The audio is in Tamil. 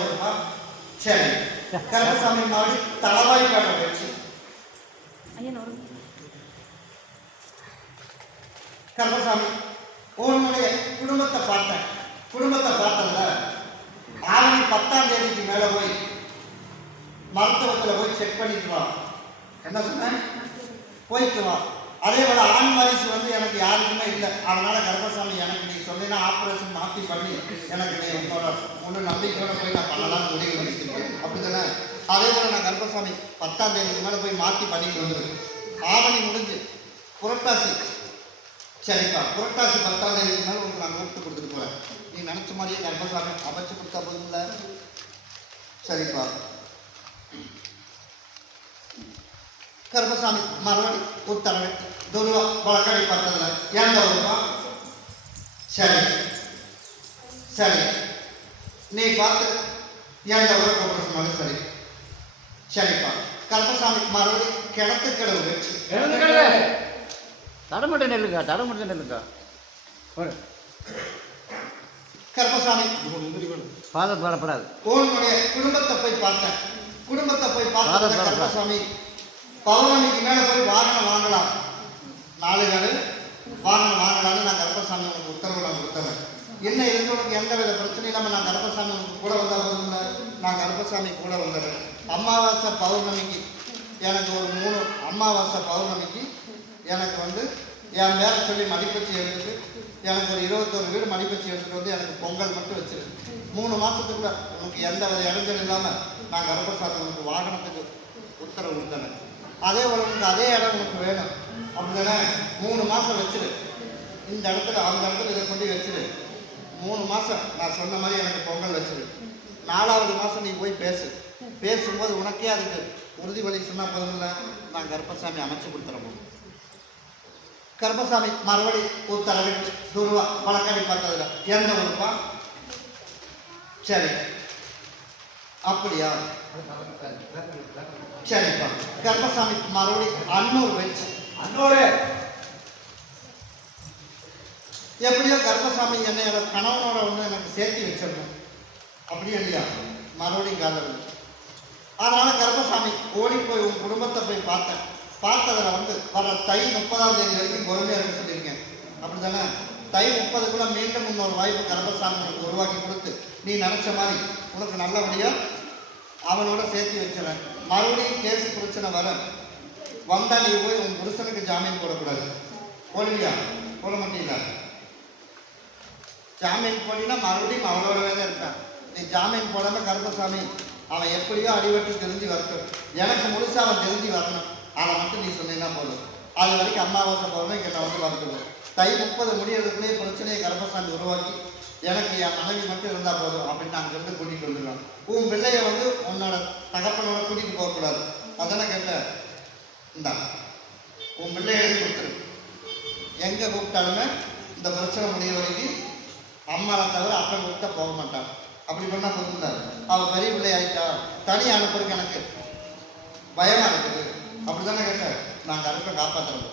ஊருப்பா சரி. கருப்பசாமி மாடி தளவாய் காட்ட போயிடுச்சு ஐயா ஒரு கருப்பசாமி உன்னுடைய குடும்பத்தை பார்த்தேன். குடும்பத்தை பார்த்ததுல ஆவணி பத்தாம் தேதிக்கு மேல போய் மருத்துவத்தில் போய் செக் பண்ணிட்டு வா. என்ன சொன்னேன் போயிட்டு வா. அதே போல ஆண் வாரிசு வந்து எனக்கு யாருக்குமே இல்லை. அதனால கர்ப்பசாமி எனக்கு நீ சொன்னீங்கன்னா ஆப்ரேஷன் மாற்றி பண்ணி எனக்கு நீ உன்னோட முழு நம்பிக்கையோட போய் நான் பண்ணலாம்னு முடிவு பண்ணிச்சிருக்கேன் அப்படிதானே அதே போல நான் கர்ப்பசாமி பத்தாம் தேதிக்கு மேலே போய் மாற்றி பண்ணிட்டு வந்துடுவேன் ஆவணி முடிஞ்சு புரட்டாசி. சரிப்பா புரட்டாசி பத்தாம் தேதிக்கு மேலே உங்களுக்கு நான் கூப்பிட்டு கொடுத்துட்டு போகிறேன் நீ நினச்ச மாதிரியே கர்ப்பசாமி அமைச்சு கொடுத்தா போதும்ல? சரிப்பா. கர்ப்பசாமி மறுபடி உத்தரவு துருவா வழக்கடி பார்த்ததுல ஏன் வருவா சரி. சரி. நீ பார்த்து ஏன் தவிர கூப்பிட சொன்னாலும் சரி. சரிப்பா. கர்ப்பசாமி மறுபடி கிணத்து கிடவு வச்சு. தடமட்ட நெல்லுக்கா தடமட்ட நெல்லுக்கா? ஒரு கர்ப்பசாமி பாதம் படப்படாது உன்னுடைய குடும்பத்தை போய் பார்த்தேன். குடும்பத்தை போய் பார்த்தேன். கர்ப்பசாமி பௌர்ணமிக்கு மேலே போய் வாகனம் வாங்கலாம். நாலு நாள் வாகனம் வாங்கலாம்னு நான் கருப்பசாமி உனக்கு உத்தரவு நான் கொடுத்தேன் என்ன இருந்தவனுக்கு எந்த வித பிரச்சனையும் இல்லாமல் நான் கருப்பசாமி கூட வந்த நான் கருப்பசாமி கூட வந்தேன் அமாவாசை பௌர்ணமிக்கு எனக்கு ஒரு மூணு அமாவாசை பௌர்ணமிக்கு எனக்கு வந்து என் மேலே சொல்லி மடிப்பச்சி எடுத்துட்டு எனக்கு ஒரு இருபத்தொரு வீடு மடிப்பச்சி எடுத்துட்டு வந்து எனக்கு பொங்கல் மட்டும் வச்சிருக்கு மூணு மாசத்துக்குள்ள உனக்கு எந்த வித இடைஞ்சல் இல்லாமல் நான் கருப்பசாமி உனக்கு வாகனத்துக்கு அதே போல உனக்கு அதே இடம் உனக்கு வேணும். அப்படின்னா மூணு மாதம் வச்சிரு. இந்த இடத்துல அந்த இடத்துல இதை கொண்டு வச்சிரு. மூணு மாதம் நான் சொன்ன மாதிரி எனக்கு பொங்கல் வச்சிரு. நாலாவது மாதம் நீ போய் பேசு. பேசும்போது உனக்கே அதுக்கு உறுதிமொழி சொன்னால் போதும்ல? நான் கர்ப்பசாமி அமைச்சு கொடுத்துறேன் கர்ப்பசாமி மறுபடி உத்தரவு துருவா வழக்கடி பார்த்ததுல. எந்த ஊருப்பா? சரி. அப்படியா? சரிப்பா. கர்ப்பசாமி மறுபடி அன்னூர் வச்சு. அன்னோரே. எப்படியோ கர்ப்பசாமி என்னையோட கணவனோட வந்து எனக்கு சேர்த்து வச்சிடணும் அப்படியே இல்லையா? மறுபடியும் காதல் இல்லை. அதனால கர்ப்பசாமி ஓடி போய் உன் குடும்பத்தை போய் பார்த்தேன். பார்த்ததுல வந்து வர தை முப்பதாம் தேதி வரைக்கும் பொறுமையாக இருக்க சொல்லியிருக்கேன். அப்படிதானே தை முப்பதுக்குள்ள மீண்டும் இன்னொரு வாய்ப்பு கர்ப்பசாமி உனக்கு உருவாக்கி கொடுத்து நீ நினைச்ச மாதிரி உனக்கு நல்லபடியா அவனோட சேர்த்து வச்சிடறேன் மறுபடியும் கேஸ் பிரச்சனை வர வந்தா நீ போய் உன் புருஷனுக்கு ஜாமீன் போடக்கூடாது. போடுவியா போட மாட்டீங்களா? ஜாமீன் போனீங்கன்னா மறுபடியும் அவளோடவே தான் இருக்கான். நீ ஜாமீன் போடாம கருப்பசாமி அவன் எப்படியோ அடிபட்டு தெரிஞ்சு வரட்டும். எனக்கு முழுசா அவன் தெரிஞ்சு வரணும். அதை மட்டும் நீ சொன்னீங்கன்னா போதும். அது வரைக்கும் அம்மாவாசை போகணும் இங்கே வந்து வரட்டும் தை முப்பது முடியறதுக்குள்ளேயே பிரச்சனையை கருப்பசாமி உருவாக்கி எனக்கு என் மனைவி மட்டும் இருந்தால் போதும் அப்படின்னு அங்கேருந்து கூட்டிகிட்டு வந்துடுவான் உன் பிள்ளைய தகப்பனோட கூட்டிகிட்டு போகக்கூடாது. அதானே கேட்டேன். இந்தா உன் பிள்ளைகளை கொடுத்துரு. எங்கே கூப்பிட்டாலுமே இந்த பிரச்சனை முடிய வரைக்கும் அம்மாவை தவிர அப்பன் கூப்பிட்டா போக மாட்டான். அப்படி பண்ணால் போதும்ல அவள் பெரிய பிள்ளை ஆயிட்டா தனி அனுப்புறதுக்கு எனக்கு பயமா இருக்குது. அப்படி தானே கேட்டேன். நாங்கள் அனுப்ப காப்பாற்றுறோம்